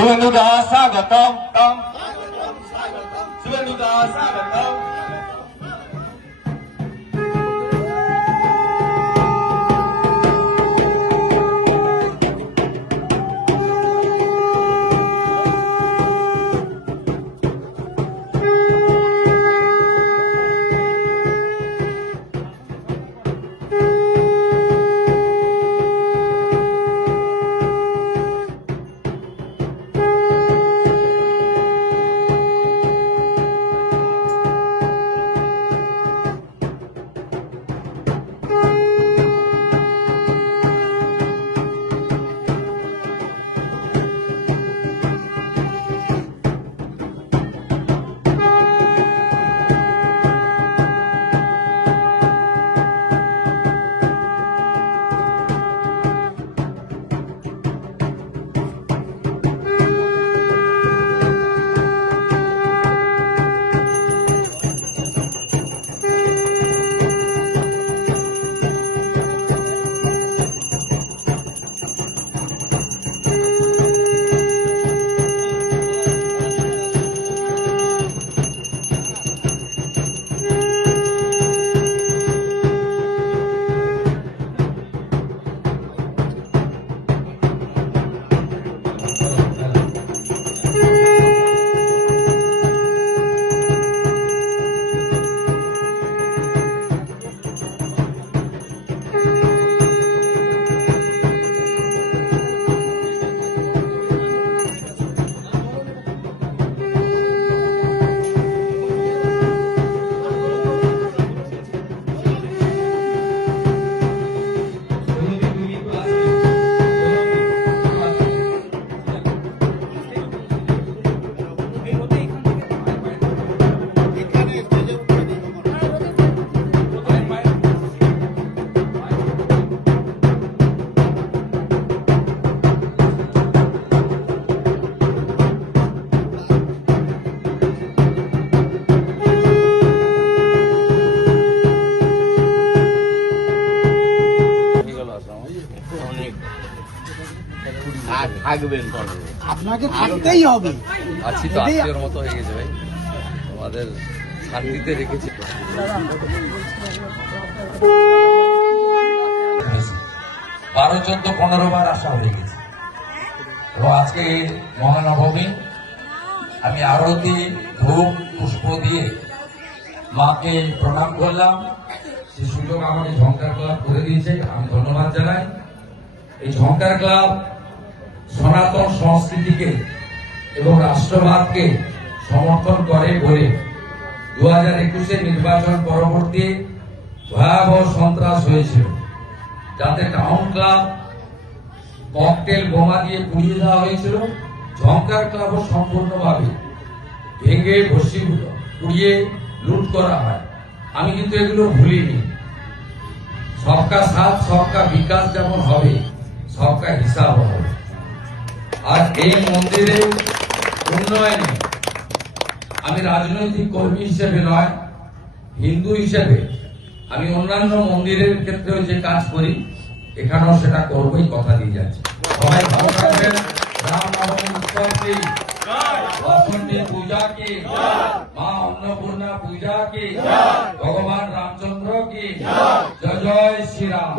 शुभेन्दुदा स्वागतम शुभेन्दुदा स्वागतम আপনাকে থাকতেই হবে। আছি তো আত্মীয়র মতো হয়ে গেছে ভাই, আমাদের শান্তিতে রেখেছি। 12, 14, 15 বার আসা হয়ে গেছে এবং আজকে মহানবমী আমি আরতি ধূপ পুষ্প দিয়ে মাকে প্রণাম করলাম। সে সুযোগ আমাকে ঝঙ্কার ক্লাব করে দিয়েছে, আমি ধন্যবাদ জানাই। এই ঝঙ্কার ক্লাব সনাতন সংস্কৃতিকে এবং রাষ্ট্রবাদকে সমর্থন করে বলে 2021 নির্বাচন পরবর্তী ভয়াবহ সন্ত্রাস হয়েছিল, যাতে টাউন ক্লাব ককটেল বোমা দিয়ে পুড়িয়ে দেওয়া হয়েছিল। ঝঙ্কার ক্লাবও সম্পূর্ণভাবে ভেঙে ভস্মীভূত পুড়িয়ে লুট করা হয়। আমি কিন্তু এগুলো ভুলিনি। সবকা সাথ সবকা বিকাশ যেমন হবে, সবকা হিসাব হবে। আর এই মন্দিরের উন্নয়নে আমি রাজনৈতিক কর্মী হিসেবে নয়, হিন্দু হিসেবে আমি অন্যান্য মন্দিরের ক্ষেত্রেও যে কাজ করি এখানেও সেটা করবই, কথা দিয়ে যাচ্ছি। সবাই ভালো থাকবেন। রামনবমী উৎসব কি, বসন্তী পূজা কি, মা অন্নপূর্ণা পূজা কি, ভগবান রামচন্দ্র কি, জয় জয় শ্রীরাম।